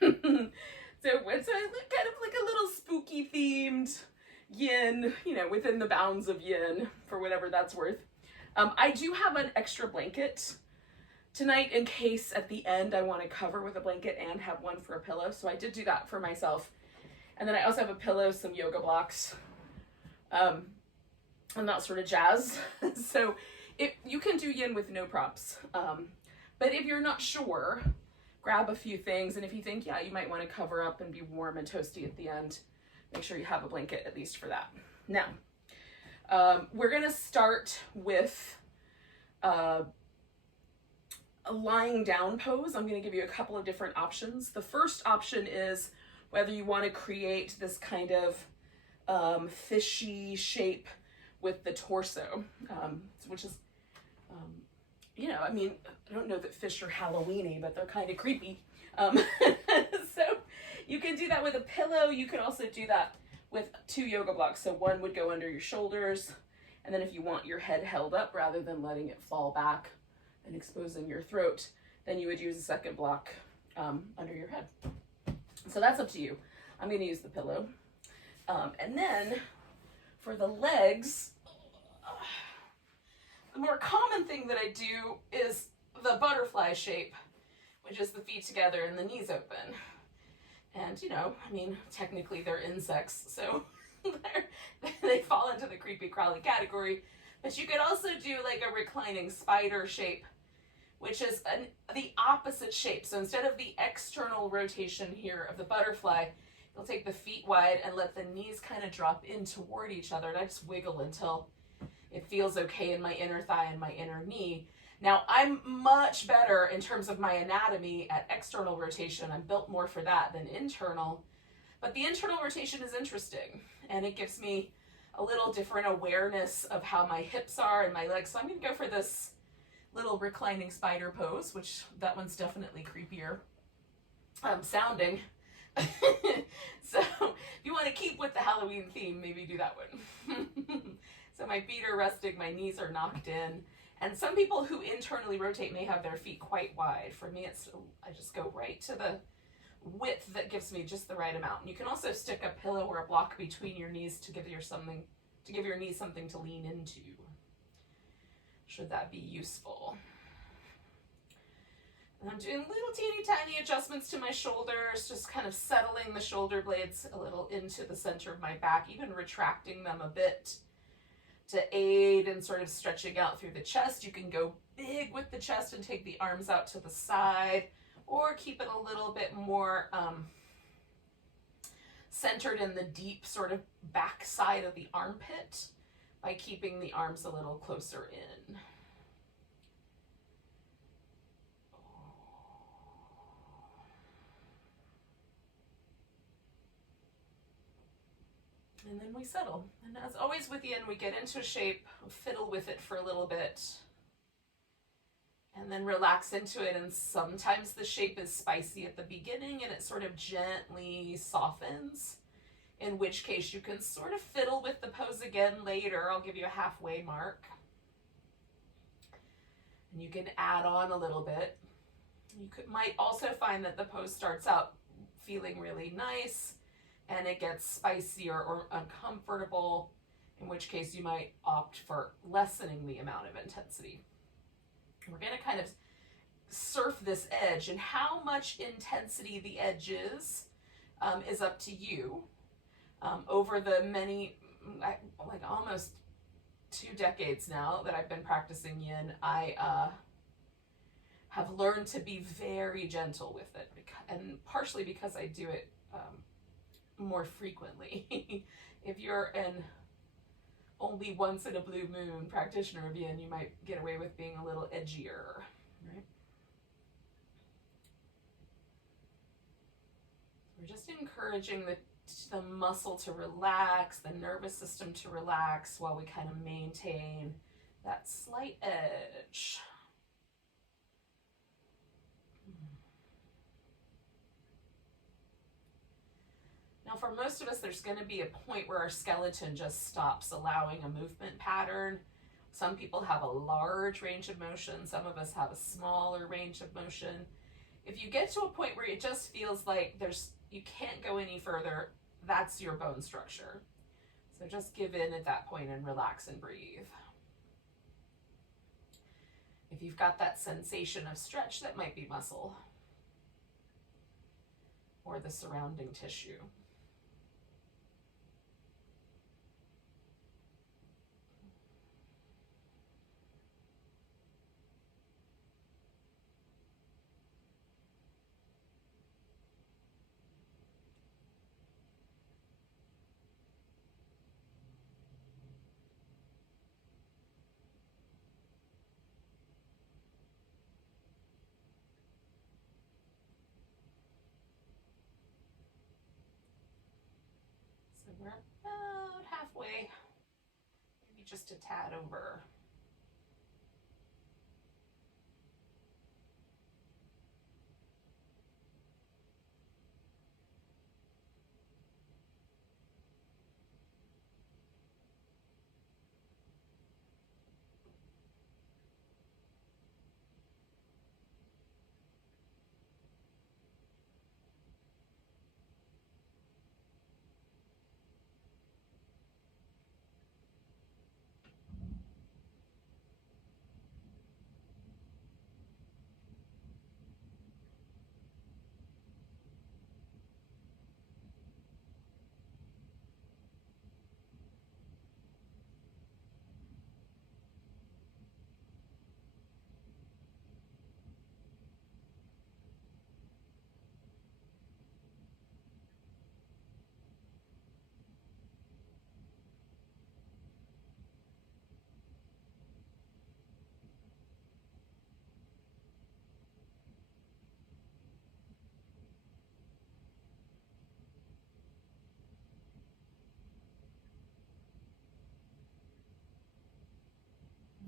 So it's kind of like a little spooky themed yin, you know, within the bounds of yin, for whatever that's worth. I do have an extra blanket tonight in case at the end I want to cover with a blanket and have one for a pillow. So I did do that for myself. And then I also have a pillow, some yoga blocks, and that sort of jazz. So you can do yin with no props. But if you're not sure, grab a few things. And if you think, yeah, you might want to cover up and be warm and toasty at the end, make sure you have a blanket at least for that. Now, we're going to start with a lying down pose. I'm going to give you a couple of different options. The first option is whether you want to create this kind of fishy shape with the torso, which is, you know, I mean, I don't know that fish are Halloween-y, but they're kind of creepy. So you can do that with a pillow. You can also do that with 2 yoga blocks. So one would go under your shoulders, and then if you want your head held up rather than letting it fall back and exposing your throat, then you would use a second block under your head. So that's up to you. I'm going to use the pillow. And then for the legs, the more common thing that I do is the butterfly shape, which is the feet together and the knees open. And, you know, I mean, technically they're insects, so they fall into the creepy crawly category. But you could also do like a reclining spider shape, which is the opposite shape. So instead of the external rotation here of the butterfly, you'll take the feet wide and let the knees kind of drop in toward each other. And I just wiggle until it feels okay in my inner thigh and my inner knee. Now, I'm much better in terms of my anatomy at external rotation. I'm built more for that than internal. But the internal rotation is interesting, and it gives me a little different awareness of how my hips are and my legs. So I'm going to go for this little reclining spider pose, which that one's definitely creepier sounding. So if you want to keep with the Halloween theme, maybe do that one. So my feet are resting, my knees are knocked in. And some people who internally rotate may have their feet quite wide. For me, I just go right to the width that gives me just the right amount. And you can also stick a pillow or a block between your knees to give your knees something to lean into, should that be useful. And I'm doing little teeny tiny adjustments to my shoulders, just kind of settling the shoulder blades a little into the center of my back, even retracting them a bit to aid in sort of stretching out through the chest. You can go big with the chest and take the arms out to the side, or keep it a little bit more centered in the deep sort of back side of the armpit by keeping the arms a little closer in. And then we settle. And as always with yin, we get into a shape, fiddle with it for a little bit, and then relax into it. And sometimes the shape is spicy at the beginning and it sort of gently softens, in which case you can sort of fiddle with the pose again later. I'll give you a halfway mark. And you can add on a little bit. You might also find that the pose starts out feeling really nice, and it gets spicier or uncomfortable, in which case you might opt for lessening the amount of intensity. We're going to kind of surf this edge, and how much intensity the edge is up to you. Over the many, like almost 2 decades now that I've been practicing yin, I have learned to be very gentle with it, and partially because I do it more frequently. If you're an only once in a blue moon practitioner of yin, you might get away with being a little edgier, right? We're just encouraging the muscle to relax, the nervous system to relax, while we kind of maintain that slight edge. Now, for most of us, there's going to be a point where our skeleton just stops allowing a movement pattern. Some people have a large range of motion. Some of us have a smaller range of motion. If you get to a point where it just feels like you can't go any further, that's your bone structure. So just give in at that point and relax and breathe. If you've got that sensation of stretch, that might be muscle or the surrounding tissue. So we're about halfway, maybe just a tad over.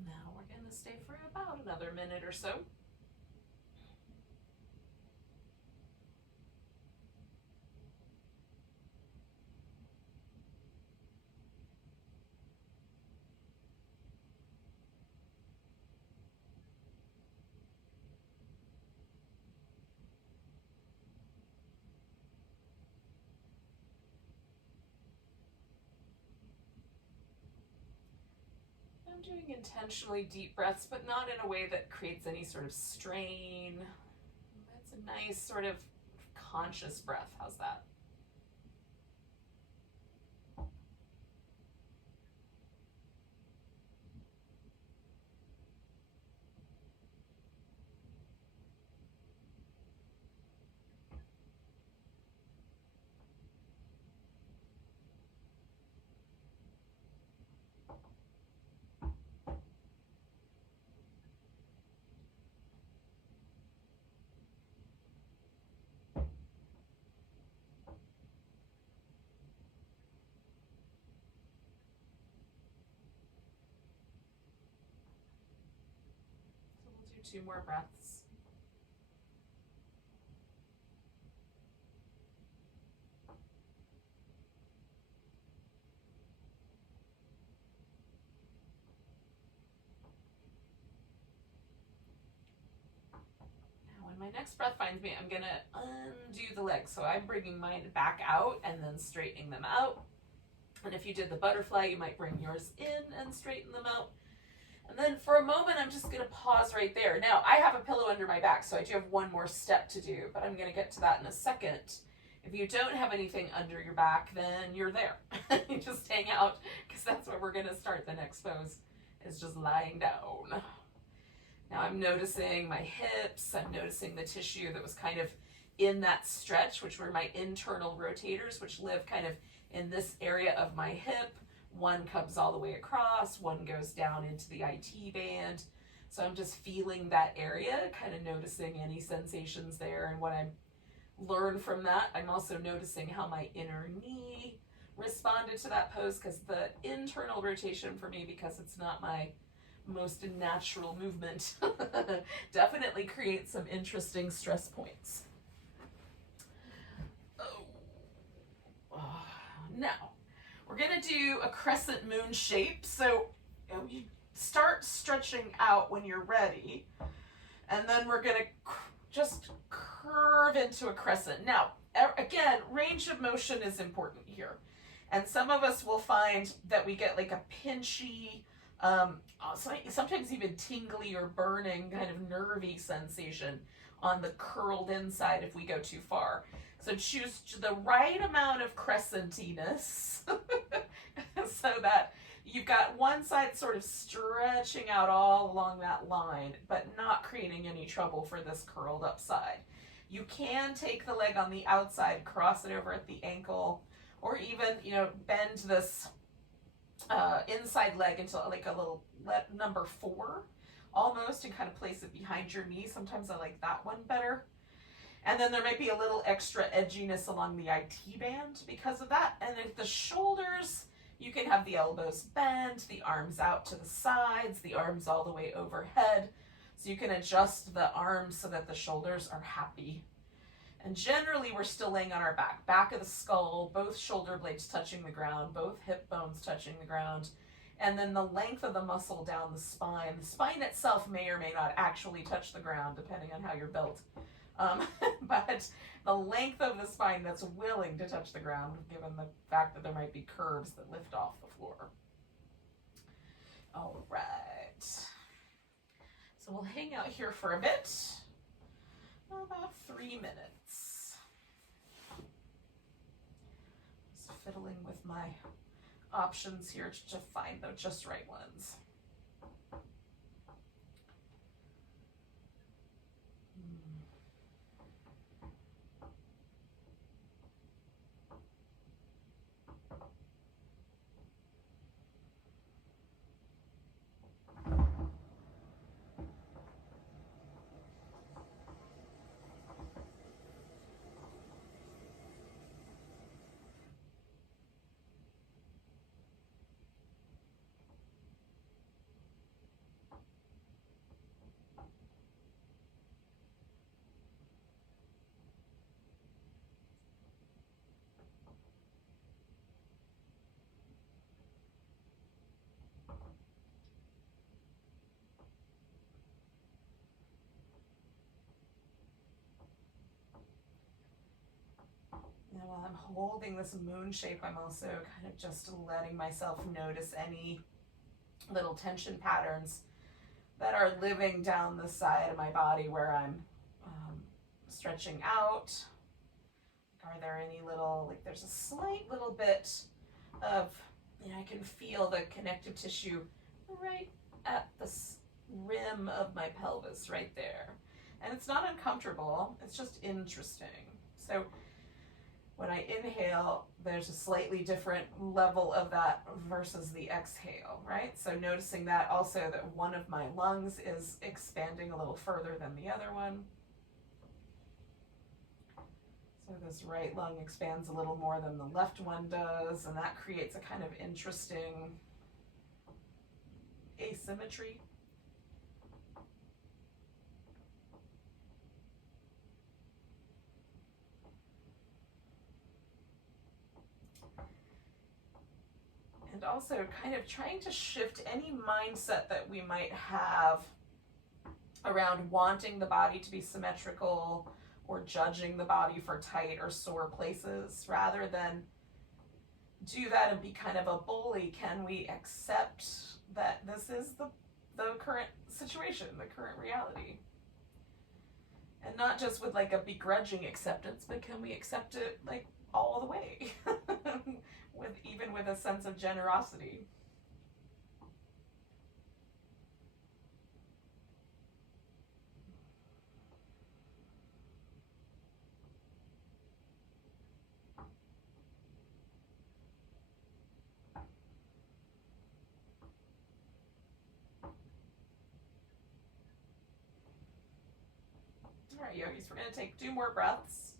Now we're going to stay for about another minute or so. I'm doing intentionally deep breaths, but not in a way that creates any sort of strain. That's a nice sort of conscious breath. How's that? So we'll do 2 more breaths. My next breath finds me, I'm gonna undo the legs. So I'm bringing mine back out and then straightening them out. And if you did the butterfly, you might bring yours in and straighten them out. And then for a moment, I'm just gonna pause right there. Now, I have a pillow under my back, so I do have one more step to do, but I'm gonna get to that in a second. If you don't have anything under your back, then you're there. You just hang out, because that's where we're gonna start the next pose, is just lying down. Now I'm noticing my hips, I'm noticing the tissue that was kind of in that stretch, which were my internal rotators, which live kind of in this area of my hip. One comes all the way across, one goes down into the IT band. So I'm just feeling that area, kind of noticing any sensations there. And what I learned from that, I'm also noticing how my inner knee responded to that pose, because the internal rotation for me, because it's not my most natural movement, definitely creates some interesting stress points. Now we're gonna do a crescent moon shape. So you start stretching out when you're ready, and then we're gonna just curve into a crescent. Now, again, range of motion is important here. And some of us will find that we get like a pinchy, sometimes even tingly or burning kind of nervy sensation on the curled inside if we go too far. So choose the right amount of crescentiness so that you've got one side sort of stretching out all along that line, but not creating any trouble for this curled up side. You can take the leg on the outside, cross it over at the ankle, or even, bend this inside leg into like a little number 4 almost, and kind of place it behind your knee. Sometimes I like that one better. And then there might be a little extra edginess along the IT band because of that. And at the shoulders, you can have the elbows bent, the arms out to the sides, the arms all the way overhead. So you can adjust the arms so that the shoulders are happy. And generally, we're still laying on our back of the skull, both shoulder blades touching the ground, both hip bones touching the ground, and then the length of the muscle down the spine. The spine itself may or may not actually touch the ground, depending on how you're built. But the length of the spine that's willing to touch the ground, given the fact that there might be curves that lift off the floor. All right. So we'll hang out here for a bit, about 3 minutes. Just fiddling with my options here to find the just right ones. And while I'm holding this moon shape, I'm also kind of just letting myself notice any little tension patterns that are living down the side of my body where I'm stretching out. Are there any little, like there's a slight little bit of, I can feel the connective tissue right at the rim of my pelvis right there. And it's not uncomfortable, it's just interesting. So when I inhale, there's a slightly different level of that versus the exhale, right? So noticing that also, that one of my lungs is expanding a little further than the other one. So this right lung expands a little more than the left one does, and that creates a kind of interesting asymmetry. And also kind of trying to shift any mindset that we might have around wanting the body to be symmetrical or judging the body for tight or sore places. Rather than do that and be kind of a bully, can we accept that this is the current situation, the current reality? And not just with like a begrudging acceptance, but can we accept it like all the way? Even with a sense of generosity. All right, yogis, we're going to take 2 more breaths.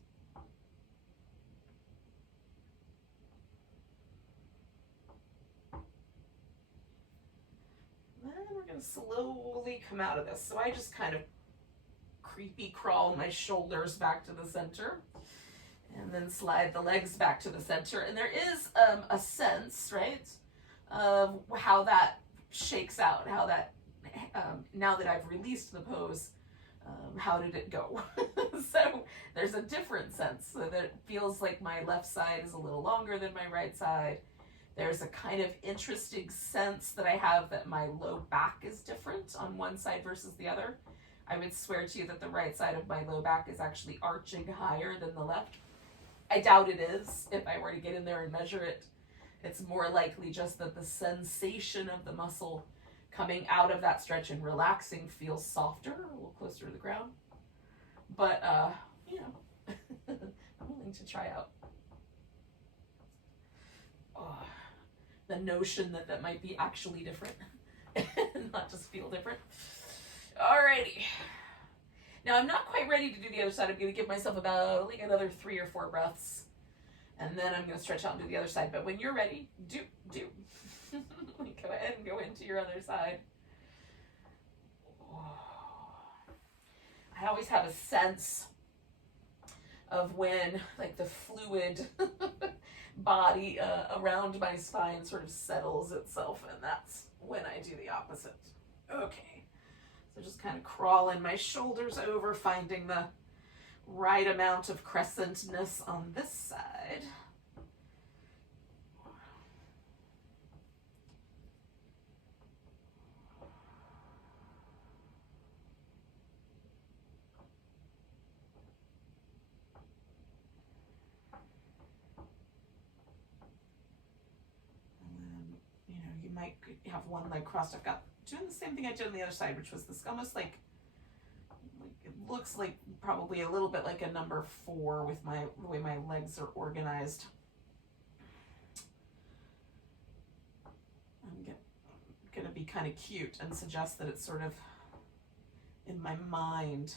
We're going to slowly come out of this. So I just kind of creepy crawl my shoulders back to the center and then slide the legs back to the center. And there is a sense, right, of how that shakes out, how that, now that I've released the pose, how did it go? So there's a different sense, so that it feels like my left side is a little longer than my right side. There's a kind of interesting sense that I have that my low back is different on one side versus the other. I would swear to you that the right side of my low back is actually arching higher than the left. I doubt it is. If I were to get in there and measure it, it's more likely just that the sensation of the muscle coming out of that stretch and relaxing feels softer, a little closer to the ground. But, you know, I'm willing to try out. The notion that that might be actually different, not just feel different. Alrighty. Now I'm not quite ready to do the other side. I'm going to give myself about like another 3 or 4 breaths, and then I'm going to stretch out and do the other side. But when you're ready, do. Go ahead and go into your other side. I always have a sense of when like the fluid body around my spine sort of settles itself, and that's when I do the opposite. Okay, so just kind of crawling my shoulders over, finding the right amount of crescentness on this side. Might have one leg crossed. I've got doing the same thing I did on the other side, which was this almost like it looks like probably a little bit like a number 4 with the way my legs are organized. I'm gonna be kind of cute and suggest that it's sort of in my mind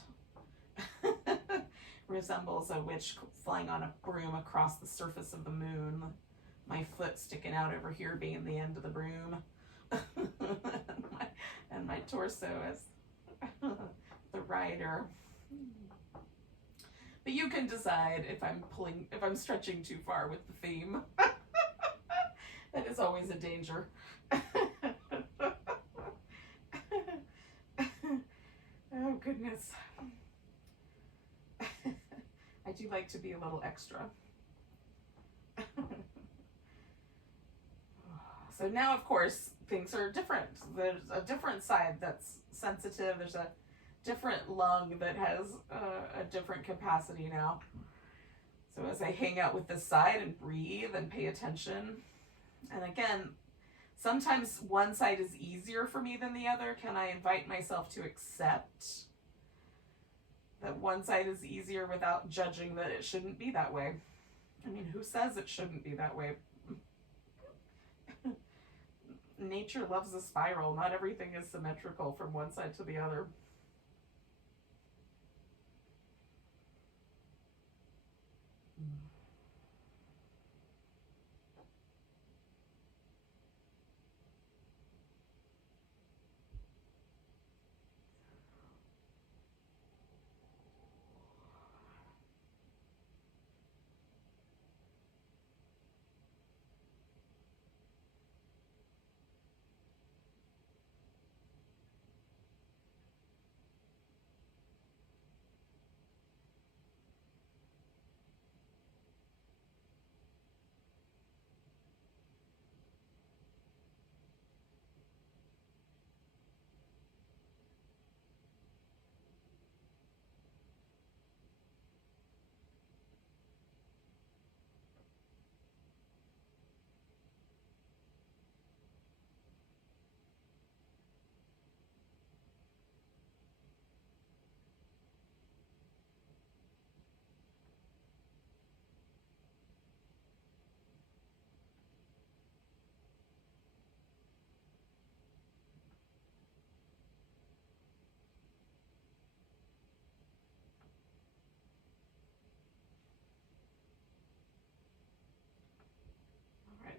resembles a witch flying on a broom across the surface of the moon. My foot sticking out over here being the end of the broom. and my torso as the rider. But you can decide if I'm stretching too far with the theme. That is always a danger. Oh goodness. I do like to be a little extra. So now, of course, things are different. There's a different side that's sensitive. There's a different lung that has a different capacity now. So as I hang out with this side and breathe and pay attention, and again, sometimes one side is easier for me than the other. Can I invite myself to accept that one side is easier without judging that it shouldn't be that way? I mean, who says it shouldn't be that way? Nature loves a spiral. Not everything is symmetrical from one side to the other.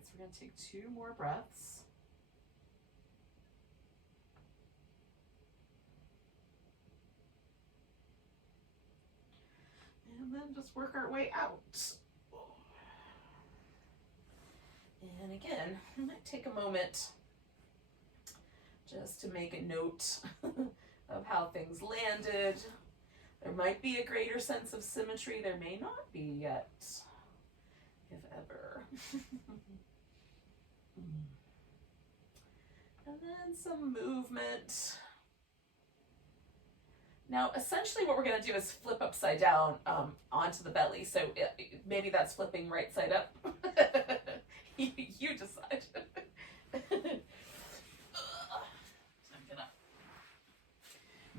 So we're going to take 2 more breaths. And then just work our way out. And again, I might take a moment just to make a note of how things landed. There might be a greater sense of symmetry. There may not be yet, if ever. And then some movement. Now, essentially what we're going to do is flip upside down onto the belly. So maybe that's flipping right side up. You decide. I'm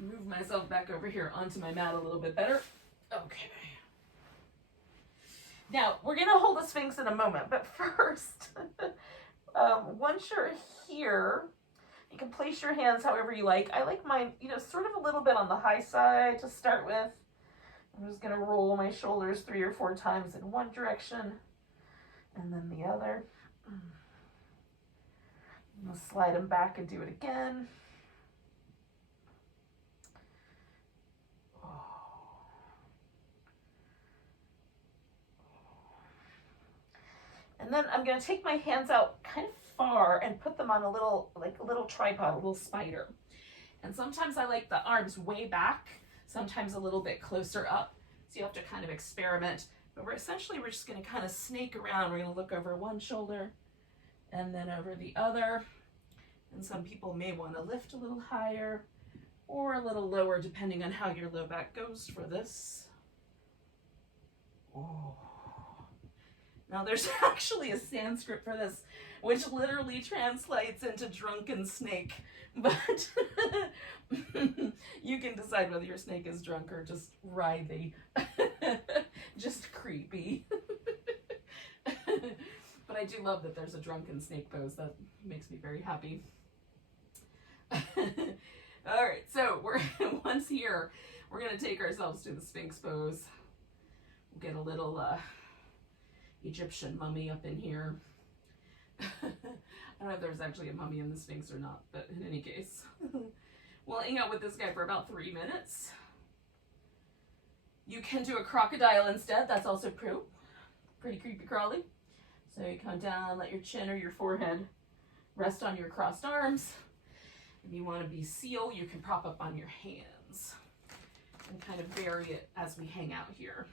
going to move myself back over here onto my mat a little bit better. Okay. Now, we're going to hold the Sphinx in a moment, but first, once you're here, you can place your hands however you like. I like mine, sort of a little bit on the high side to start with. I'm just going to roll my shoulders 3 or 4 times in one direction and then the other. I'm going to slide them back and do it again. And then I'm going to take my hands out kind of far and put them on a little tripod, a little spider. And sometimes I like the arms way back, sometimes a little bit closer up. So you have to kind of experiment. But we're just going to kind of snake around. We're going to look over one shoulder and then over the other. And some people may want to lift a little higher or a little lower, depending on how your low back goes for this. Oh. Now there's actually a Sanskrit for this, which literally translates into drunken snake, but you can decide whether your snake is drunk or just writhy, just creepy. But I do love that there's a drunken snake pose. That makes me very happy. All right, so once here, we're going to take ourselves to the Sphinx pose. We'll get a little Egyptian mummy up in here. I don't know if there's actually a mummy in the Sphinx or not, but in any case, we'll hang out with this guy for about 3 minutes. You can do a crocodile instead. That's also pretty creepy crawly. So you come down, let your chin or your forehead rest on your crossed arms. If you want to be seal, you can prop up on your hands and kind of vary it as we hang out here.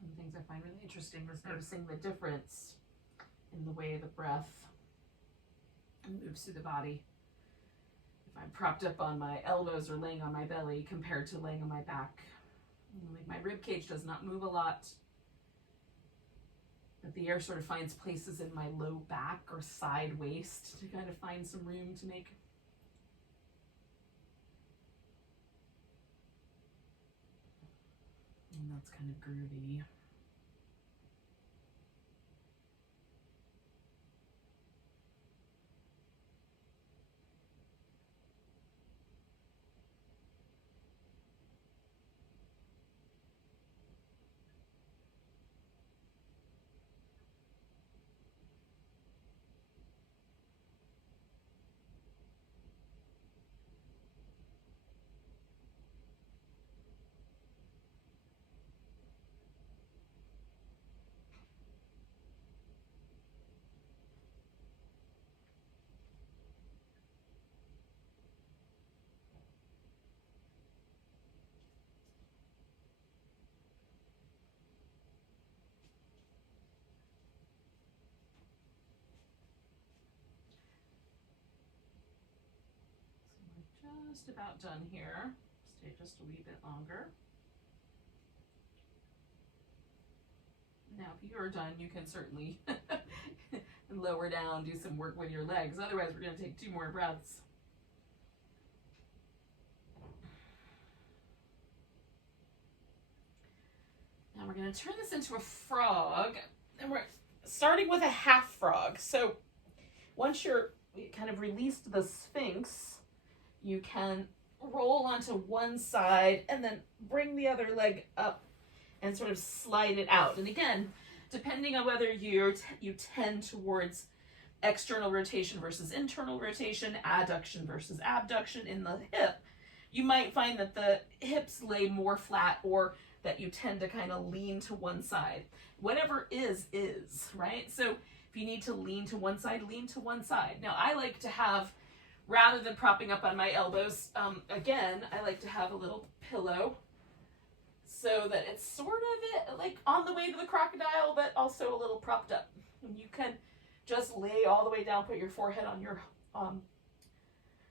One of the things I find really interesting is noticing the difference in the way the breath moves through the body. If I'm propped up on my elbows or laying on my belly compared to laying on my back. Like my rib cage does not move a lot, but the air sort of finds places in my low back or side waist to kind of find some room to make. And that's kind of groovy. Just about done here. Stay just a wee bit longer. Now, if you're done, you can certainly lower down, do some work with your legs. Otherwise, we're going to take 2 more breaths. Now we're going to turn this into a frog, and we're starting with a half frog. So once you're kind of released the Sphinx, you can roll onto one side and then bring the other leg up and sort of slide it out. And again, depending on whether you tend towards external rotation versus internal rotation, adduction versus abduction in the hip, you might find that the hips lay more flat or that you tend to kind of lean to one side. Whatever is, right? So if you need to lean to one side, lean to one side. Now, I like to have, rather than propping up on my elbows, again, I like to have a little pillow so that it's sort of like on the way to the crocodile, but also a little propped up. And you can just lay all the way down, put your forehead on your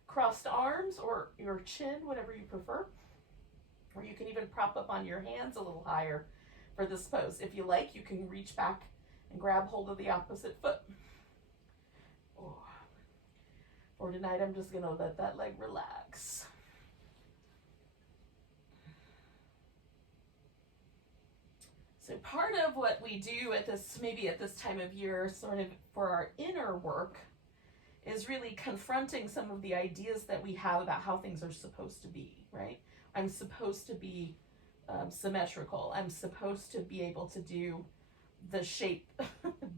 crossed arms or your chin, whatever you prefer. Or you can even prop up on your hands a little higher for this pose. If you like, you can reach back and grab hold of the opposite foot. Oh. For tonight, I'm just going to let that leg relax. So part of what we do at this, maybe at this time of year, sort of for our inner work, is really confronting some of the ideas that we have about how things are supposed to be, right? I'm supposed to be symmetrical. I'm supposed to be able to do the shape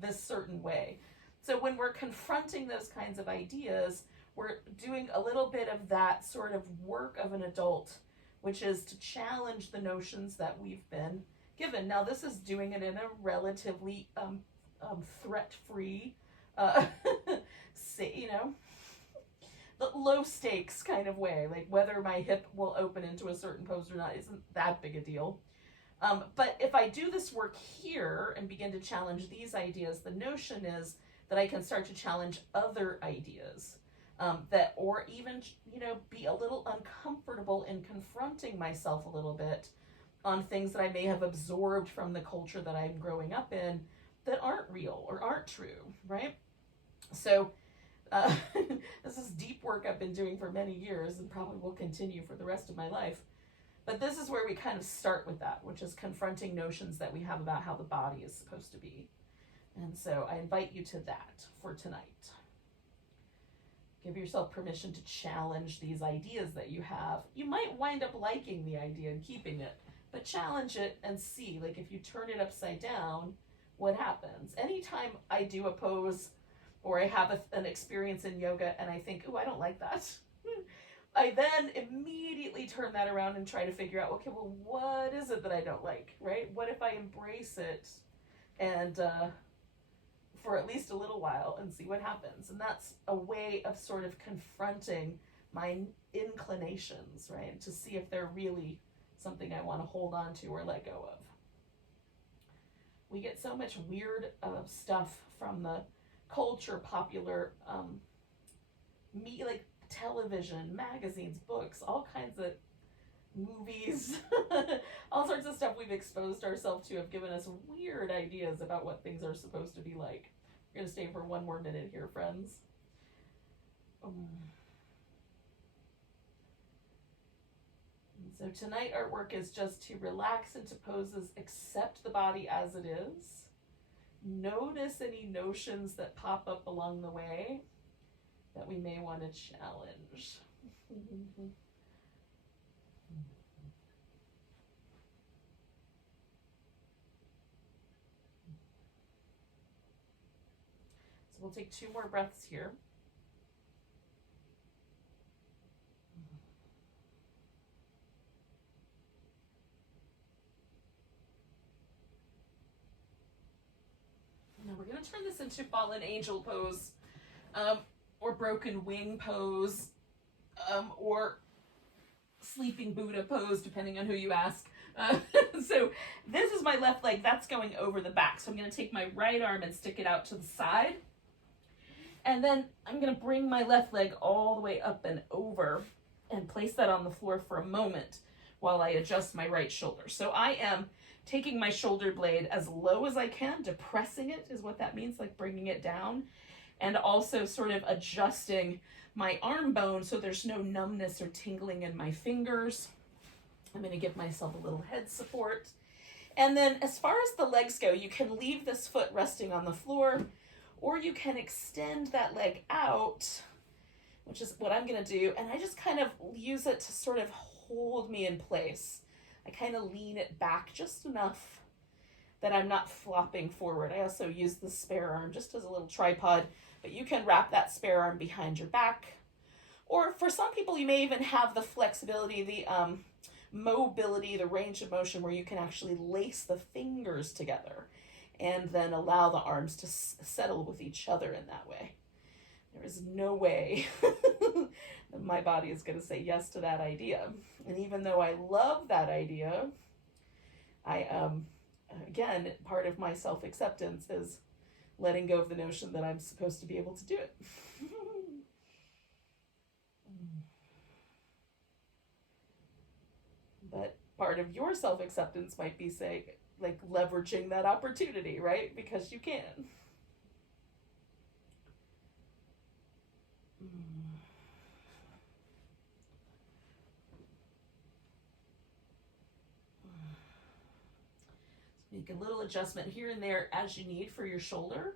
this certain way. So when we're confronting those kinds of ideas, we're doing a little bit of that sort of work of an adult, which is to challenge the notions that we've been given. Now, this is doing it in a relatively threat-free, the low stakes kind of way, like whether my hip will open into a certain pose or not isn't that big a deal. But if I do this work here and begin to challenge these ideas, the notion is that I can start to challenge other ideas or even, be a little uncomfortable in confronting myself a little bit on things that I may have absorbed from the culture that I'm growing up in that aren't real or aren't true, right? So this is deep work I've been doing for many years and probably will continue for the rest of my life. But this is where we kind of start with that, which is confronting notions that we have about how the body is supposed to be. And so I invite you to that for tonight. Give yourself permission to challenge these ideas that you have. You might wind up liking the idea and keeping it, but challenge it and see, like if you turn it upside down, what happens? Anytime I do a pose or I have an experience in yoga and I think, oh, I don't like that, I then immediately turn that around and try to figure out, okay, well, what is it that I don't like, right? What if I embrace it and for at least a little while and see what happens? And that's a way of sort of confronting my inclinations, right? To see if they're really something I want to hold on to or let go of. We get so much weird stuff from the culture, popular like television, magazines, books, all kinds of movies, all sorts of stuff we've exposed ourselves to have given us weird ideas about what things are supposed to be like. We're going to stay for one more minute here, friends. So tonight our work is just to relax into poses, accept the body as it is. Notice any notions that pop up along the way that we may want to challenge. So we'll take 2 more breaths here. Now we're going to turn this into fallen angel pose, or broken wing pose, or sleeping Buddha pose, depending on who you ask. So this is my left leg, that's going over the back. So I'm going to take my right arm and stick it out to the side. And then I'm going to bring my left leg all the way up and over and place that on the floor for a moment while I adjust my right shoulder. So I am taking my shoulder blade as low as I can, depressing it is what that means, like bringing it down, and also sort of adjusting my arm bone so there's no numbness or tingling in my fingers. I'm going to give myself a little head support. And then as far as the legs go, you can leave this foot resting on the floor, or you can extend that leg out, which is what I'm going to do. And I just kind of use it to sort of hold me in place. I kind of lean it back just enough that I'm not flopping forward. I also use the spare arm just as a little tripod, but you can wrap that spare arm behind your back. Or for some people, you may even have the flexibility, the mobility, the range of motion where you can actually lace the fingers together and then allow the arms to settle with each other in that way. There is no way that my body is going to say yes to that idea. And even though I love that idea, again, part of my self-acceptance is letting go of the notion that I'm supposed to be able to do it. But part of your self-acceptance might be, say, like leveraging that opportunity, right? Because you can. Make a little adjustment here and there as you need for your shoulder.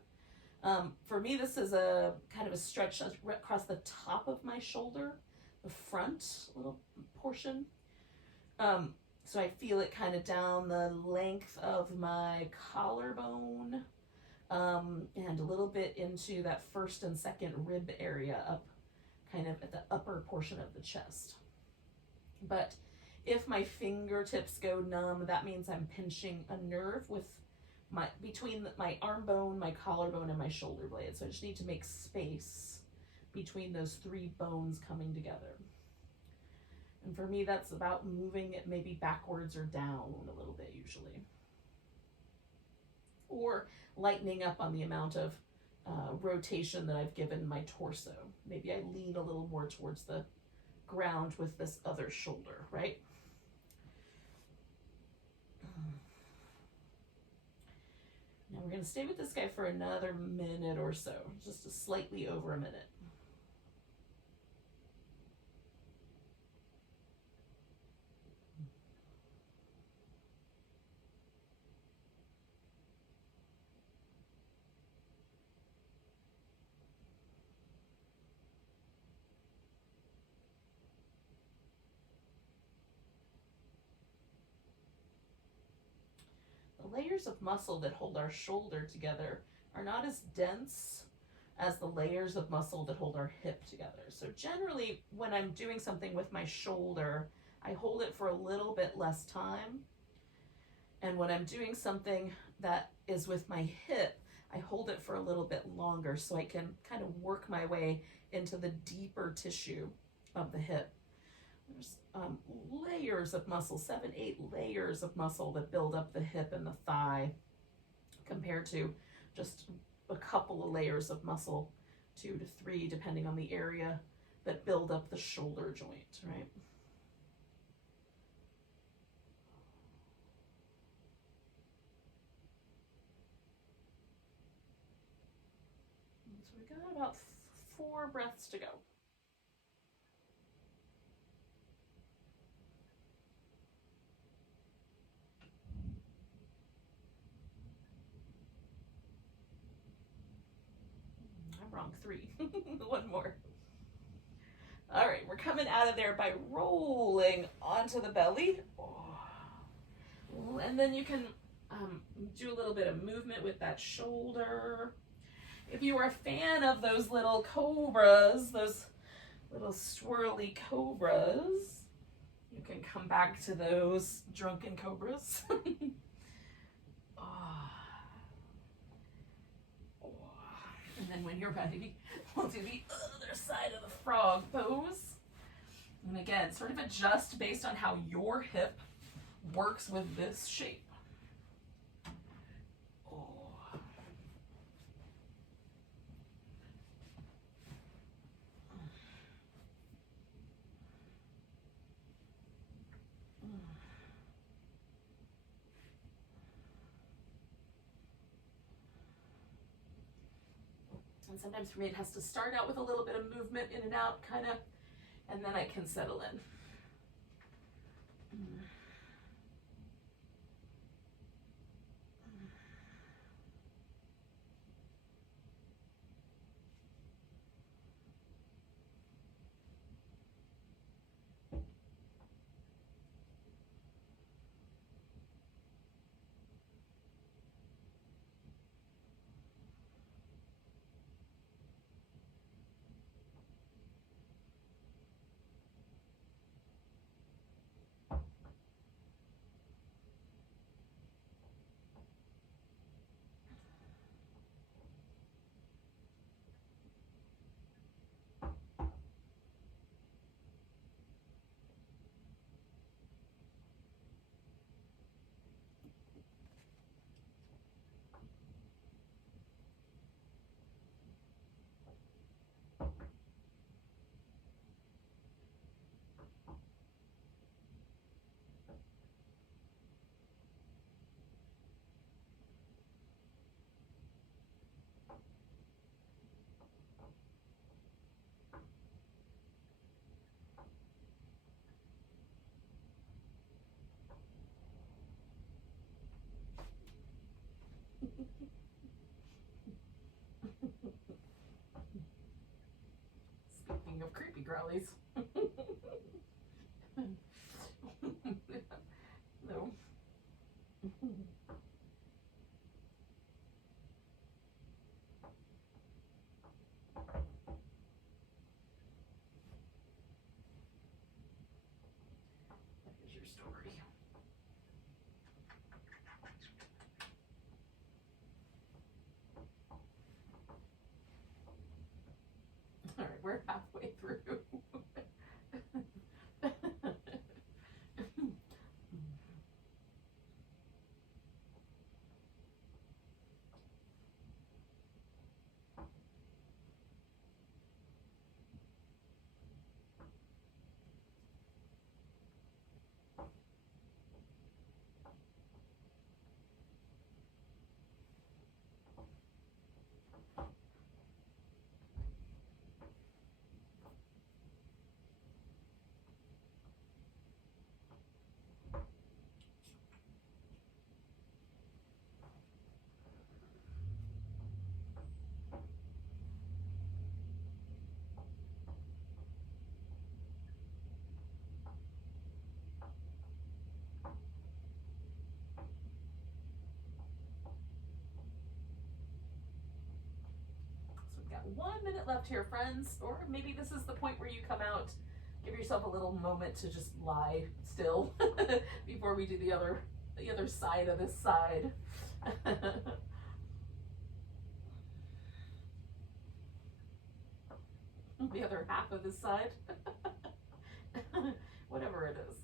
For me, this is a kind of a stretch across the top of my shoulder, the front little portion. So I feel it kind of down the length of my collarbone, and a little bit into that first and second rib area up kind of at the upper portion of the chest. But if my fingertips go numb, that means I'm pinching a nerve between my arm bone, my collarbone, and my shoulder blade. So I just need to make space between those three bones coming together. And for me, that's about moving it maybe backwards or down a little bit usually. Or lightening up on the amount of rotation that I've given my torso. Maybe I lean a little more towards the ground with this other shoulder, right? Now we're going to stay with this guy for another minute or so, just slightly over a minute. The layers of muscle that hold our shoulder together are not as dense as the layers of muscle that hold our hip together. So generally, when I'm doing something with my shoulder, I hold it for a little bit less time. And when I'm doing something that is with my hip, I hold it for a little bit longer so I can kind of work my way into the deeper tissue of the hip. There's layers of muscle, 7, 8 layers of muscle that build up the hip and the thigh compared to just a couple of layers of muscle, 2 to 3, depending on the area, that build up the shoulder joint, right? So we got about 4 breaths to go. Wrong, 3. One more. All right, we're coming out of there by rolling onto the belly. And then you can do a little bit of movement with that shoulder. If you are a fan of those little cobras, those little swirly cobras, you can come back to those drunken cobras. And then when you're ready, we'll do the other side of the frog pose. And again, sort of adjust based on how your hip works with this shape. And sometimes for me, it has to start out with a little bit of movement in and out, kind of, and then I can settle in. Speaking of creepy growlies. No. Here's your story. All right, we're halfway through. Got 1 minute left here, friends, or maybe this is the point where you come out, give yourself a little moment to just lie still before we do the other side of this side. The other half of this side. Whatever it is.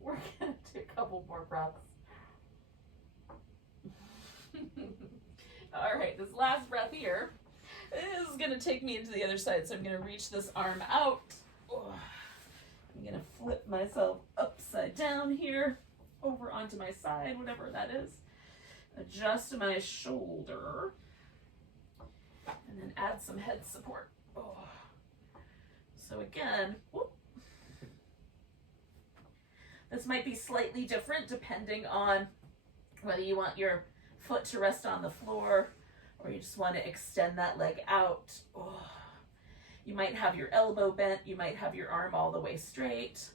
We're gonna do a couple more breaths. All right, this last breath here is gonna take me into the other side. So I'm gonna reach this arm out. I'm gonna flip myself upside down here, over onto my side, whatever that is. Adjust my shoulder, and then add some head support. So again, whoop. This might be slightly different depending on whether you want your foot to rest on the floor or you just want to extend that leg out. You might have your elbow bent, you might have your arm all the way straight.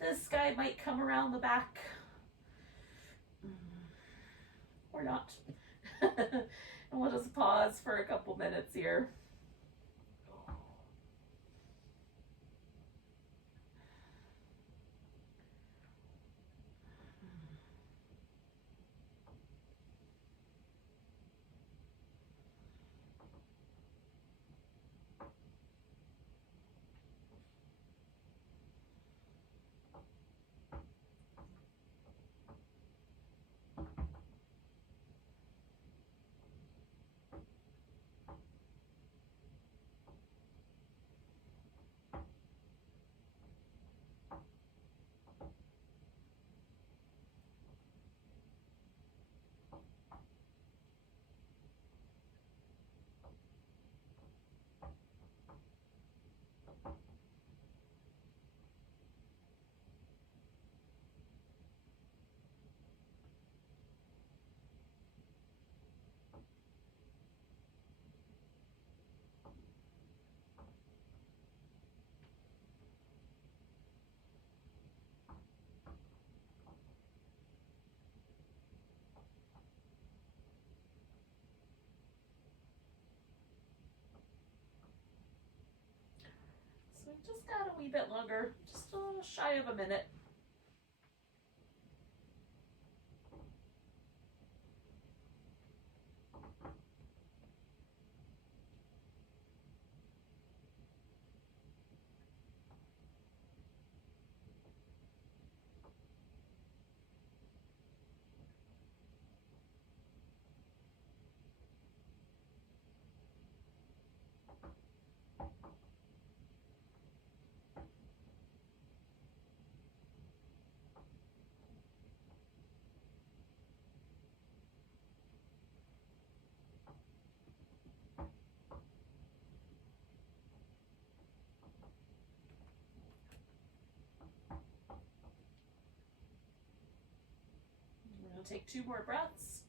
This guy might come around the back or not. And we'll just pause for a couple minutes here. just got a wee bit longer, just a little shy of a minute. We'll take 2 more breaths.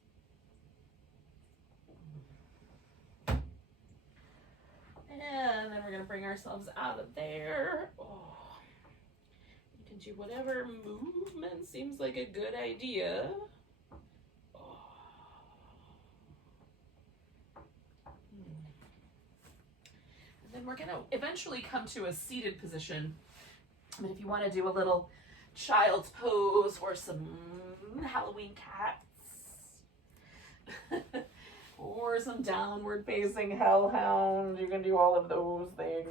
And then we're going to bring ourselves out of there. Oh, you can do whatever movement seems like a good idea. Oh. And then we're going to eventually come to a seated position. But if you want to do a little child's pose or some Halloween cats or some downward facing hellhound, you can do all of those things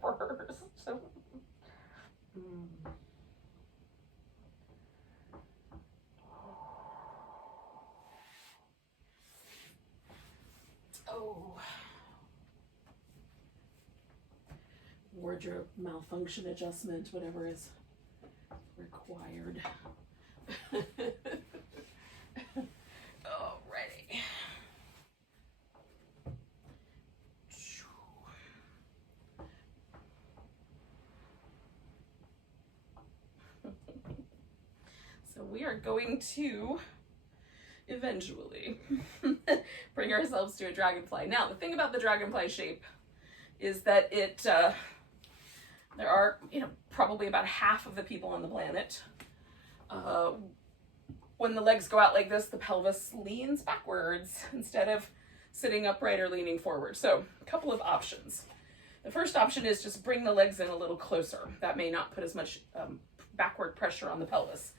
first. Oh, wardrobe malfunction adjustment, whatever is required. Alrighty. So we are going to eventually bring ourselves to a dragonfly. Now, the thing about the dragonfly shape is that it there are, probably about half of the people on the planet. When the legs go out like this, the pelvis leans backwards instead of sitting upright or leaning forward. So, a couple of options. The first option is just bring the legs in a little closer. That may not put as much backward pressure on the pelvis.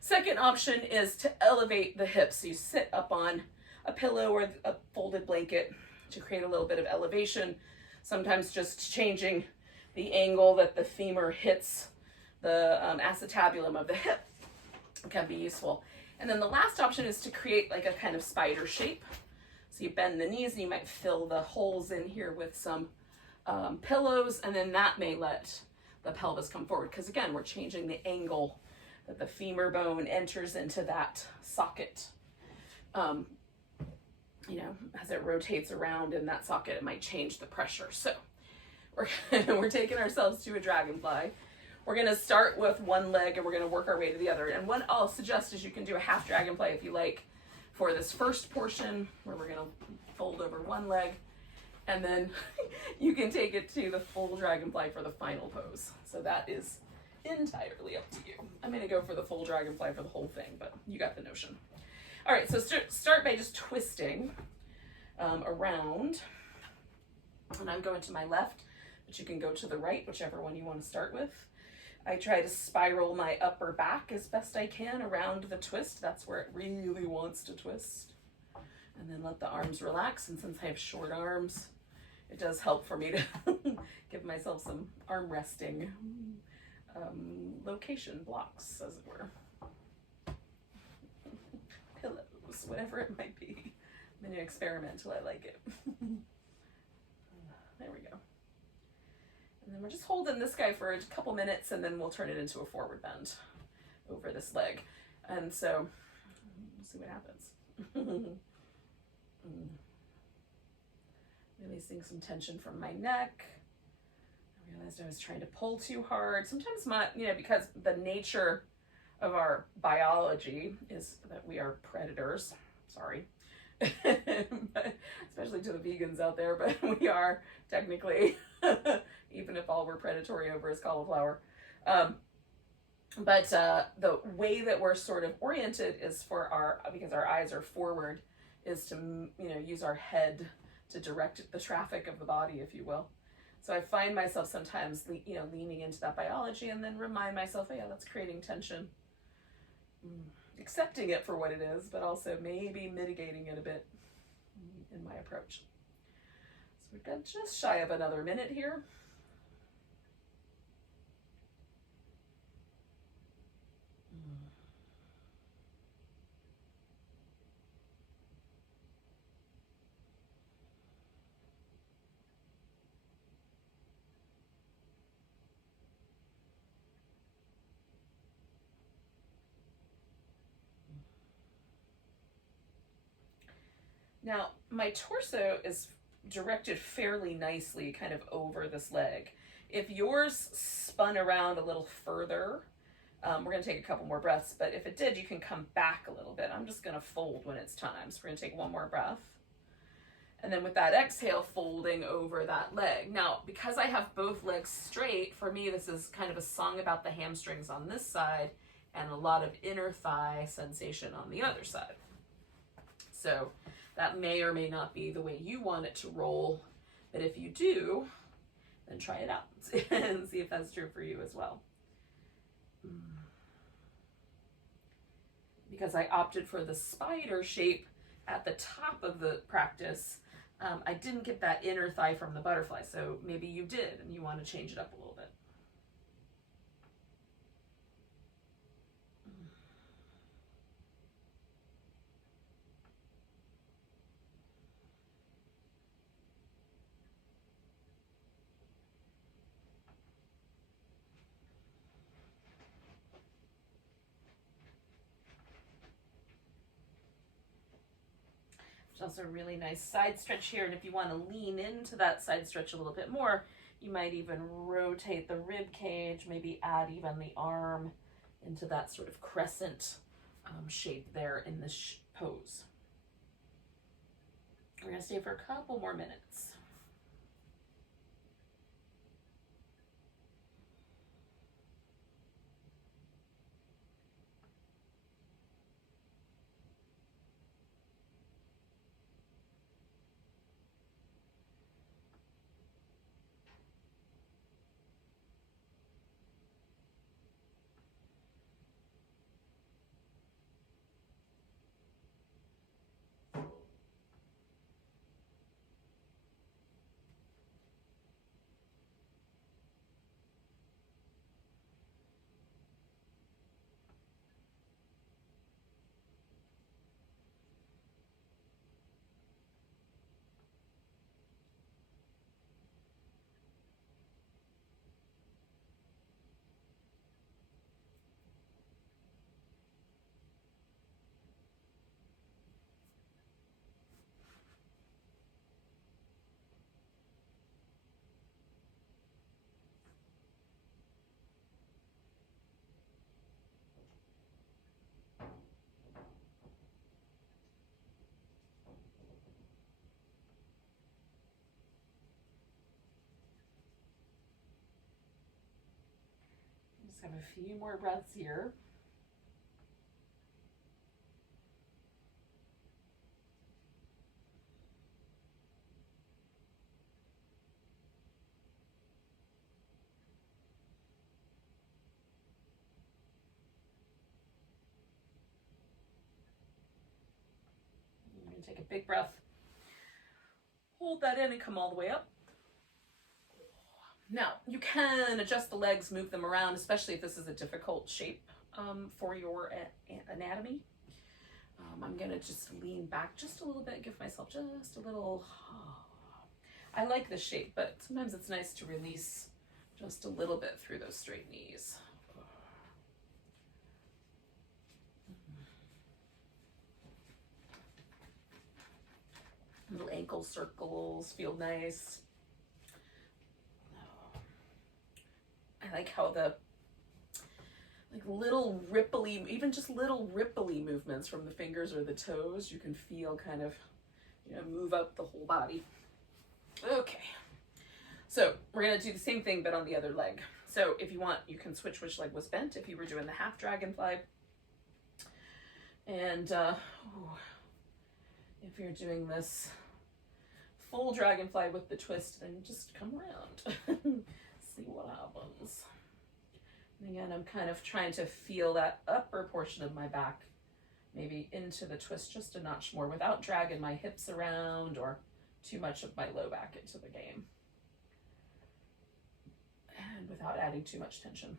Second option is to elevate the hips. You sit up on a pillow or a folded blanket to create a little bit of elevation. Sometimes just changing the angle that the femur hits the acetabulum of the hip can be useful. And then the last option is to create like a kind of spider shape. So you bend the knees and you might fill the holes in here with some pillows, and then that may let the pelvis come forward. Because again, we're changing the angle that the femur bone enters into that socket. As it rotates around in that socket, it might change the pressure. So we're taking ourselves to a dragonfly. We're going to start with one leg and we're going to work our way to the other. And what I'll suggest is you can do a half dragonfly if you like for this first portion, where we're going to fold over one leg, and then you can take it to the full dragonfly for the final pose. So that is entirely up to you. I'm going to go for the full dragonfly for the whole thing, but you got the notion. All right, so start by just twisting around. And I'm going to my left, but you can go to the right, whichever one you want to start with. I try to spiral my upper back as best I can around the twist. That's where it really wants to twist. And then let the arms relax. And since I have short arms, it does help for me to give myself some arm resting location blocks, as it were. Pillows, whatever it might be. I'm going to experiment till I like it. There we go. And then we're just holding this guy for a couple minutes, and then we'll turn it into a forward bend over this leg. And so, we'll see what happens. Releasing some tension from my neck. I realized I was trying to pull too hard. Sometimes because the nature of our biology is that we are predators. Sorry. Especially to the vegans out there, but we are technically, even if all we're predatory over is cauliflower. But the way that we're sort of oriented is because our eyes are forward, is to use our head to direct the traffic of the body, if you will. So I find myself sometimes, leaning into that biology and then remind myself, oh yeah, that's creating tension. Accepting it for what it is, but also maybe mitigating it a bit in my approach. So we've got just shy of another minute here. Now, my torso is directed fairly nicely kind of over this leg. If yours spun around a little further, we're going to take a couple more breaths, but if it did, you can come back a little bit. I'm just going to fold when it's time. So we're going to take one more breath. And then with that exhale, folding over that leg. Now, because I have both legs straight, for me, this is kind of a song about the hamstrings on this side and a lot of inner thigh sensation on the other side. So that may or may not be the way you want it to roll, but if you do, then try it out and see if that's true for you as well. Because I opted for the spider shape at the top of the practice, I didn't get that inner thigh from the butterfly, so maybe you did and you want to change it up a little bit. There's also a really nice side stretch here, and if you want to lean into that side stretch a little bit more, you might even rotate the rib cage, maybe add even the arm into that sort of crescent shape there in this pose. We're going to stay for a couple more minutes. Just have a few more breaths here. I'm going to take a big breath. Hold that in and come all the way up. Now, you can adjust the legs, move them around, especially if this is a difficult shape for your anatomy. I'm going to just lean back just a little bit, give myself just a little... I like this shape, but sometimes it's nice to release just a little bit through those straight knees. Little ankle circles feel nice. I like how the little ripply, even just little ripply movements from the fingers or the toes, you can feel kind of, move up the whole body. Okay, so we're gonna do the same thing but on the other leg. So if you want, you can switch which leg was bent if you were doing the half dragonfly. And if you're doing this full dragonfly with the twist, then just come around. See what happens. And again, I'm kind of trying to feel that upper portion of my back, maybe into the twist just a notch more without dragging my hips around or too much of my low back into the game. And without adding too much tension.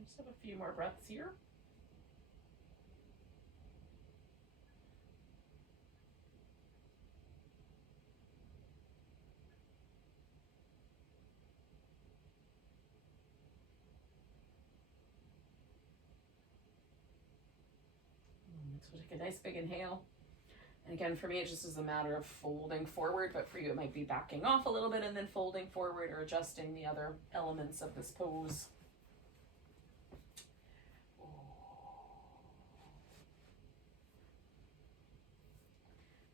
Just have a few more breaths here. Next we'll take a nice big inhale. And again, for me, it just is a matter of folding forward, but for you, it might be backing off a little bit and then folding forward or adjusting the other elements of this pose.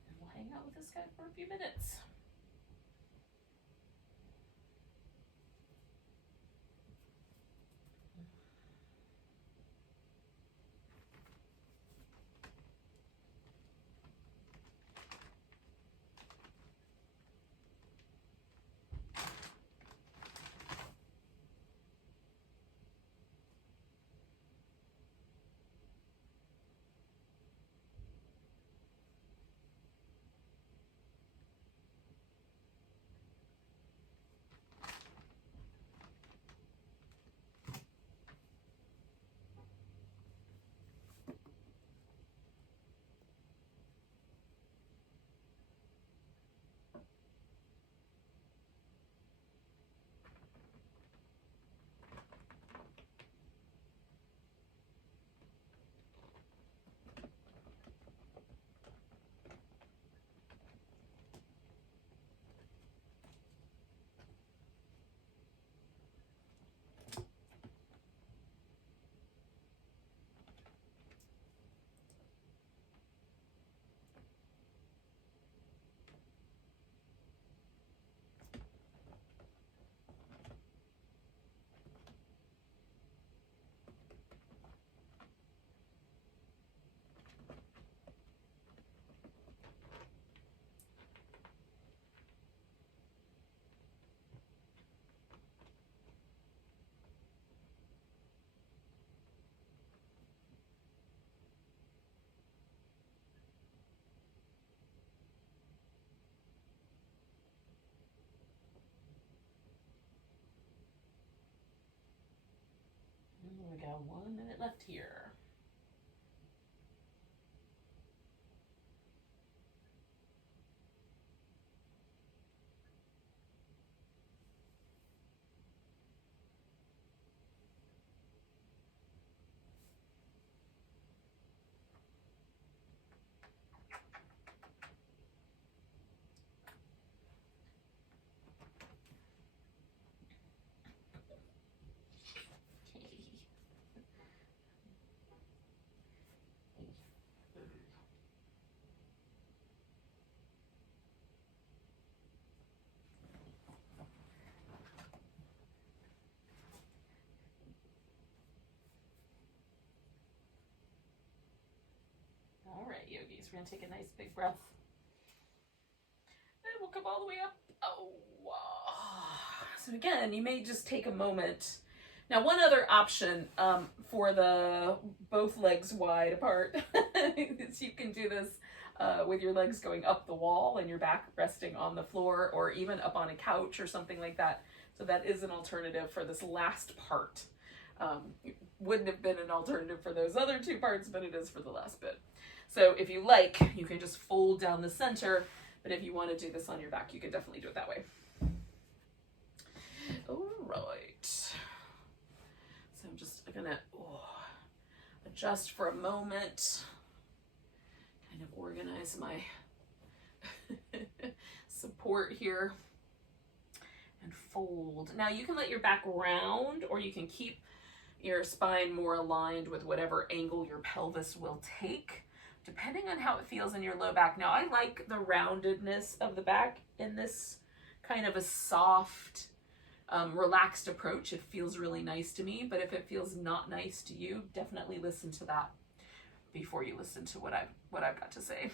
And we'll hang out with this guy for a few minutes. We got 1 minute left here. we're going to take a nice big breath. And we'll come all the way up. Oh, wow. So again, you may just take a moment. Now, one other option for the both legs wide apart is you can do this with your legs going up the wall and your back resting on the floor, or even up on a couch or something like that. So that is an alternative for this last part. It wouldn't have been an alternative for those other two parts, but it is for the last bit. So if you like, you can just fold down the center, but if you want to do this on your back, you can definitely do it that way. All right. So I'm just gonna adjust for a moment, kind of organize my support here, and fold. Now you can let your back round, or you can keep your spine more aligned with whatever angle your pelvis will take, depending on how it feels in your low back. Now I like the roundedness of the back in this kind of a soft, relaxed approach. It feels really nice to me, but if it feels not nice to you, definitely listen to that before you listen to what I've got to say.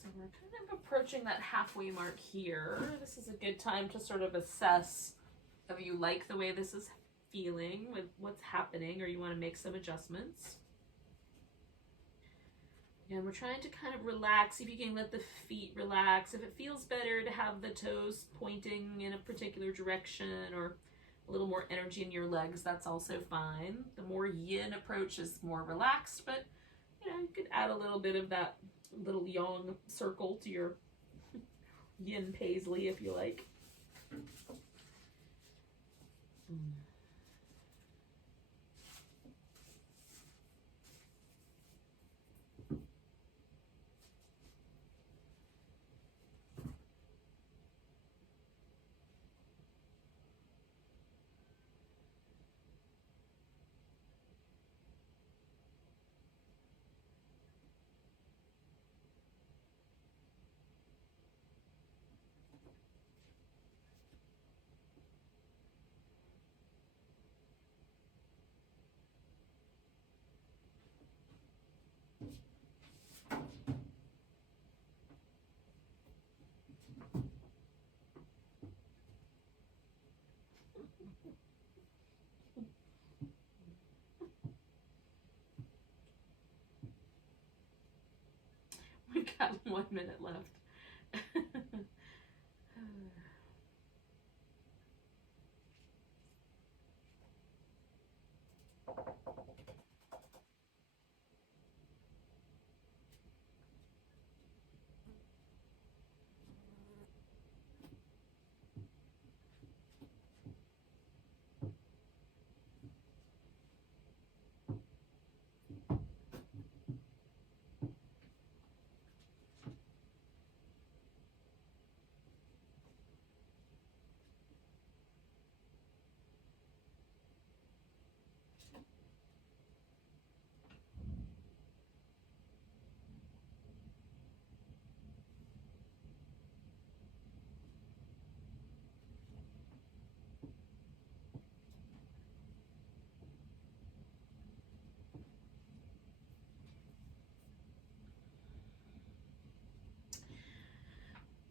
So we're kind of approaching that halfway mark here. This is a good time to sort of assess if you like the way this is feeling with what's happening, or you want to make some adjustments. Again, we're trying to kind of relax. See if you can let the feet relax. If it feels better to have the toes pointing in a particular direction, or a little more energy in your legs, that's also fine. The more yin approach is more relaxed, but you know, you could add a little bit of that little yang circle to your yin paisley if you like. We got 1 minute left.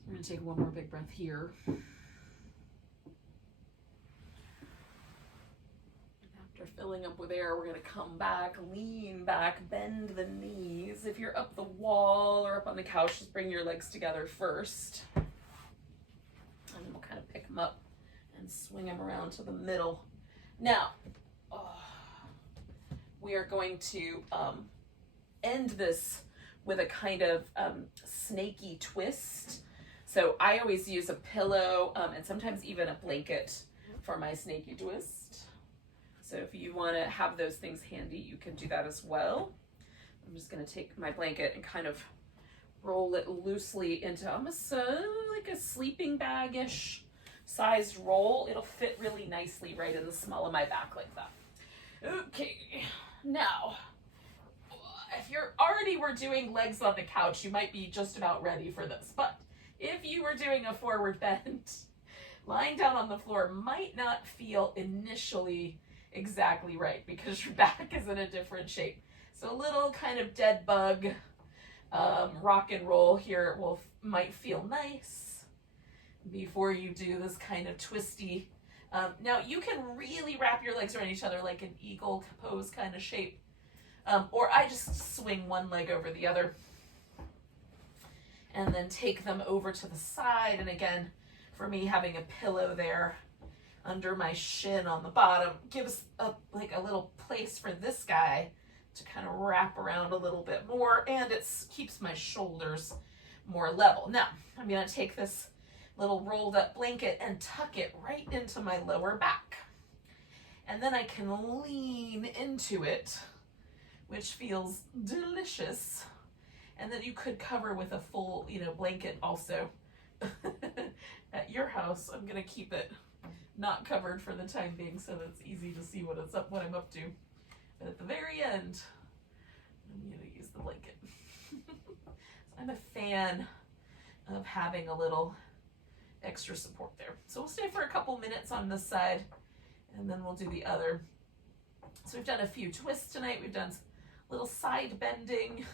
I'm going to take one more big breath here. After filling up with air, we're going to come back, lean back, bend the knees. If you're up the wall or up on the couch, just bring your legs together first. And then we'll kind of pick them up and swing them around to the middle. Now, we are going to end this with a kind of snaky twist. So I always use a pillow and sometimes even a blanket for my snaky twist. So if you want to have those things handy, you can do that as well. I'm just going to take my blanket and kind of roll it loosely into almost like a sleeping bag-ish sized roll. It'll fit really nicely right in the small of my back like that. Okay, now, if you're already were doing legs on the couch, you might be just about ready for this. But if you were doing a forward bend, lying down on the floor might not feel initially exactly right because your back is in a different shape. So a little kind of dead bug rock and roll here might feel nice before you do this kind of twisty. Now you can really wrap your legs around each other like an eagle pose kind of shape. Or I just swing one leg over the other and then take them over to the side. And again, for me, having a pillow there under my shin on the bottom gives like a little place for this guy to kind of wrap around a little bit more, and it keeps my shoulders more level. Now, I'm going to take this little rolled up blanket and tuck it right into my lower back. And then I can lean into it, which feels delicious. And then you could cover with a full, blanket also. At your house, I'm gonna keep it not covered for the time being so that it's easy to see what I'm up to. But at the very end, I'm gonna use the blanket. So I'm a fan of having a little extra support there. So we'll stay for a couple minutes on this side, and then we'll do the other. So we've done a few twists tonight. We've done little side bending.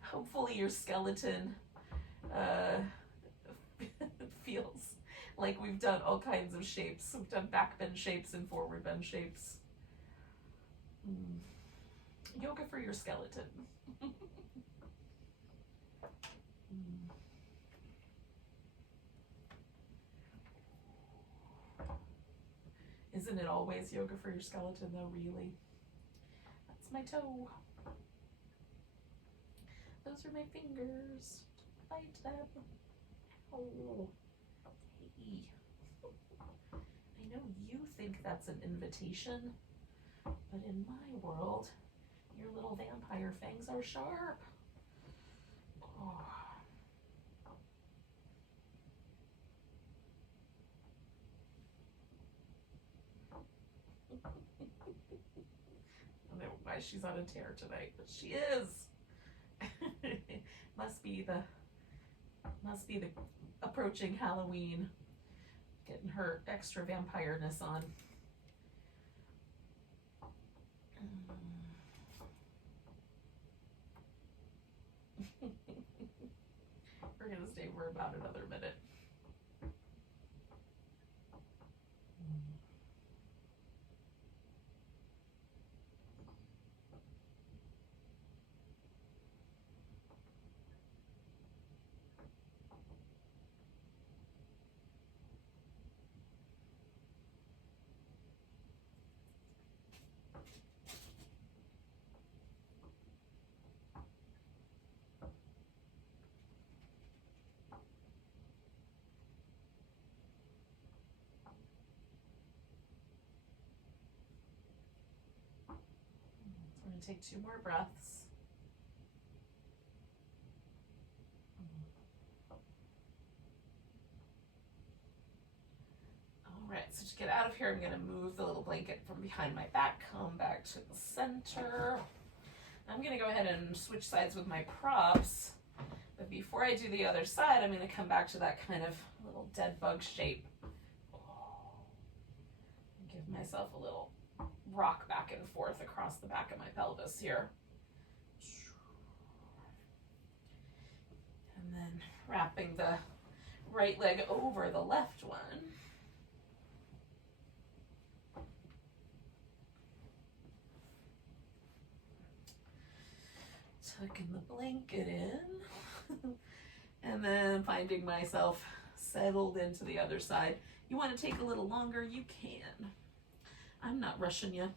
Hopefully your skeleton feels like we've done all kinds of shapes. We've done back bend shapes and forward bend shapes. Yoga for your skeleton. Isn't it always yoga for your skeleton though, really? That's my toe. Those are my fingers. Bite them. Oh. Hey. I know you think that's an invitation, but in my world, your little vampire fangs are sharp. Oh. I don't know why she's on a tear tonight, but she is. must be the approaching Halloween, getting her extra vampireness on. We're gonna stay for about another minute. going to take 2 more breaths. All right, so to get out of here, I'm going to move the little blanket from behind my back, come back to the center. I'm going to go ahead and switch sides with my props, but before I do the other side, I'm going to come back to that kind of little dead bug shape. Give myself a little rock back and forth across the back of my pelvis here. And then wrapping the right leg over the left one. Tucking the blanket in. And then finding myself settled into the other side. You want to take a little longer, you can. I'm not rushing you.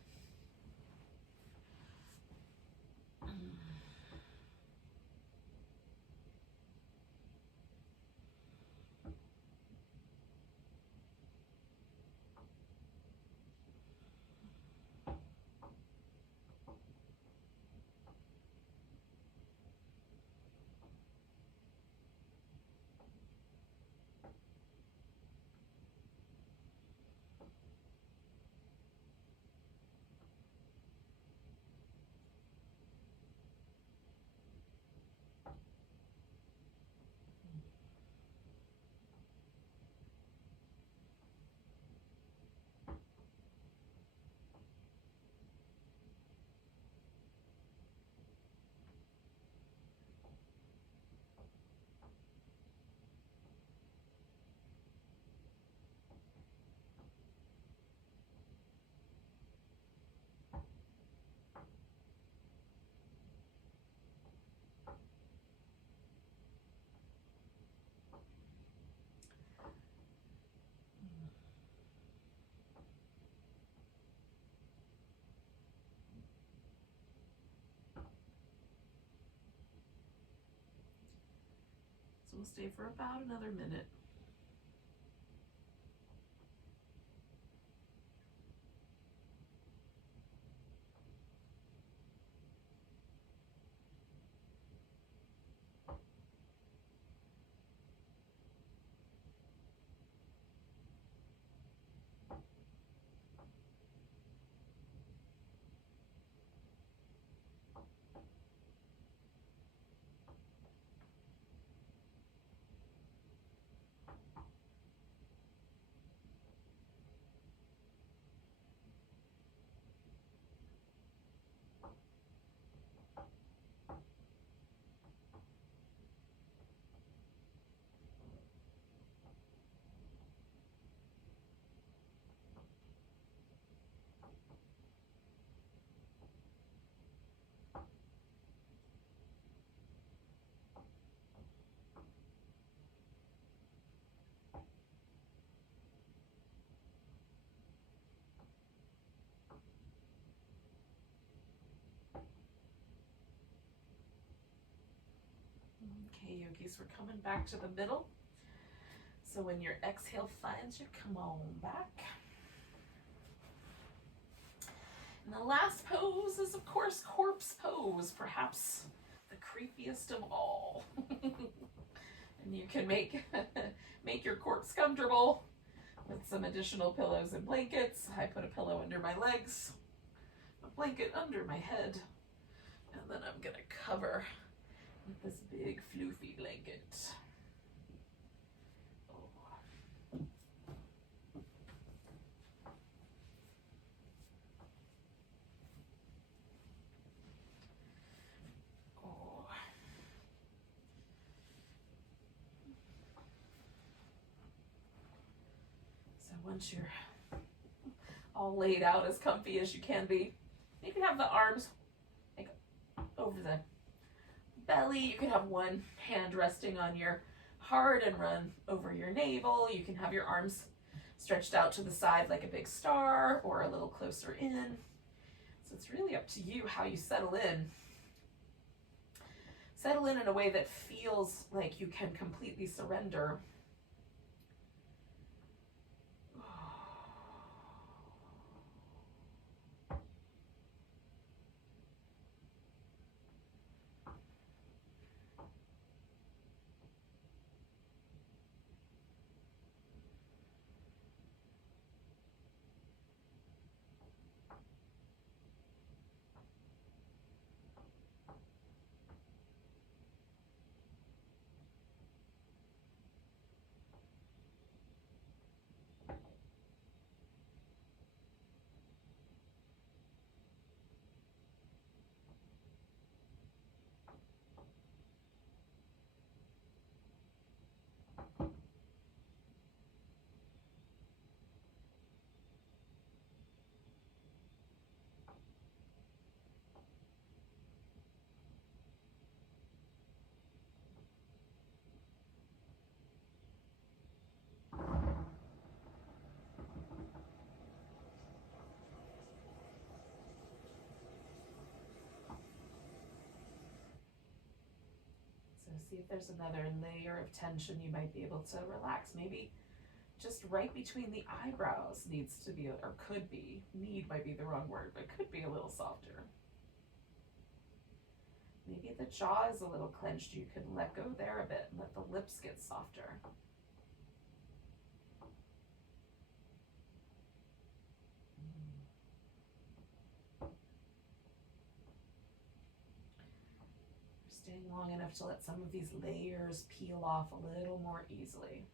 So we'll stay for about another minute. Okay, yogis, we're coming back to the middle. So when your exhale finds you, come on back. And the last pose is, of course, corpse pose, perhaps the creepiest of all. And you can make your corpse comfortable with some additional pillows and blankets. I put a pillow under my legs, a blanket under my head, and then I'm gonna cover with this big floofy blanket. Once you're all laid out as comfy as you can be, maybe have the arms like over the belly. You can have one hand resting on your heart and run over your navel. You can have your arms stretched out to the side like a big star or a little closer in. So it's really up to you how you settle in. Settle in a way that feels like you can completely surrender. See if there's another layer of tension you might be able to relax. Maybe just right between the eyebrows needs to be, or could be, need might be the wrong word, but could be a little softer. Maybe the jaw is a little clenched. You can let go there a bit and let the lips get softer. Staying long enough to let some of these layers peel off a little more easily.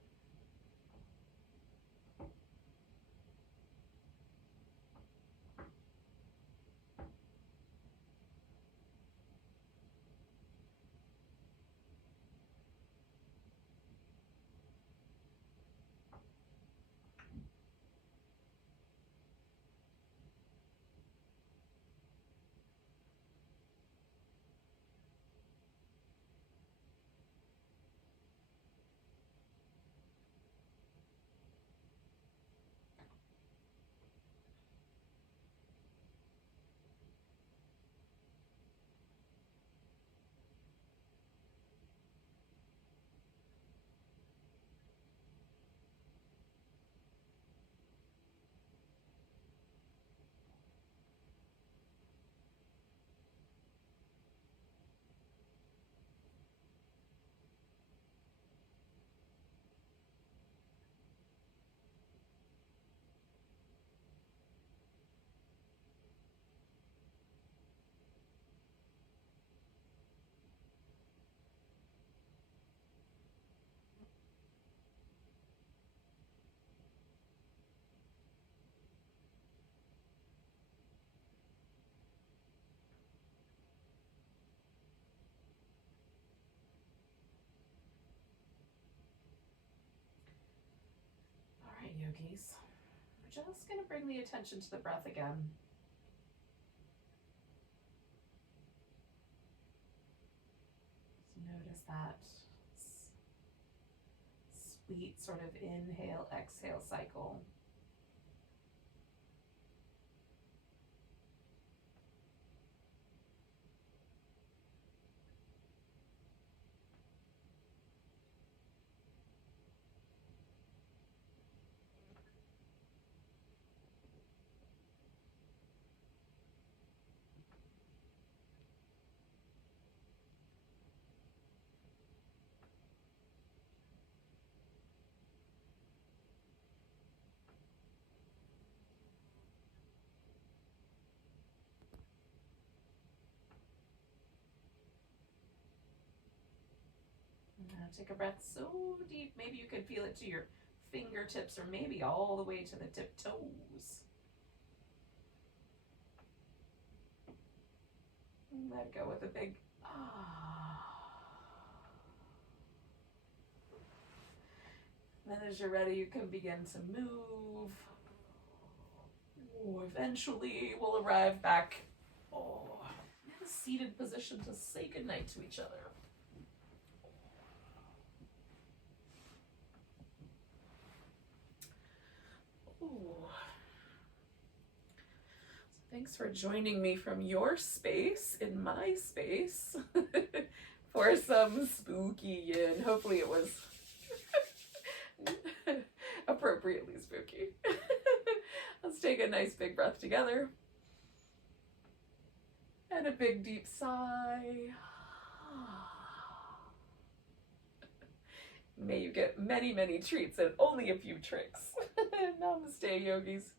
Yogis. We're just going to bring the attention to the breath again. Just notice that sweet sort of inhale, exhale cycle. Now take a breath so deep, maybe you can feel it to your fingertips or maybe all the way to the tip toes. Let go with a big ah. Then as you're ready, you can begin to move. Eventually we'll arrive back in a seated position to say goodnight to each other. Thanks for joining me from your space in my space for some spooky yin. Hopefully it was appropriately spooky. Let's take a nice big breath together. And a big deep sigh. May you get many, many treats and only a few tricks. Namaste, yogis.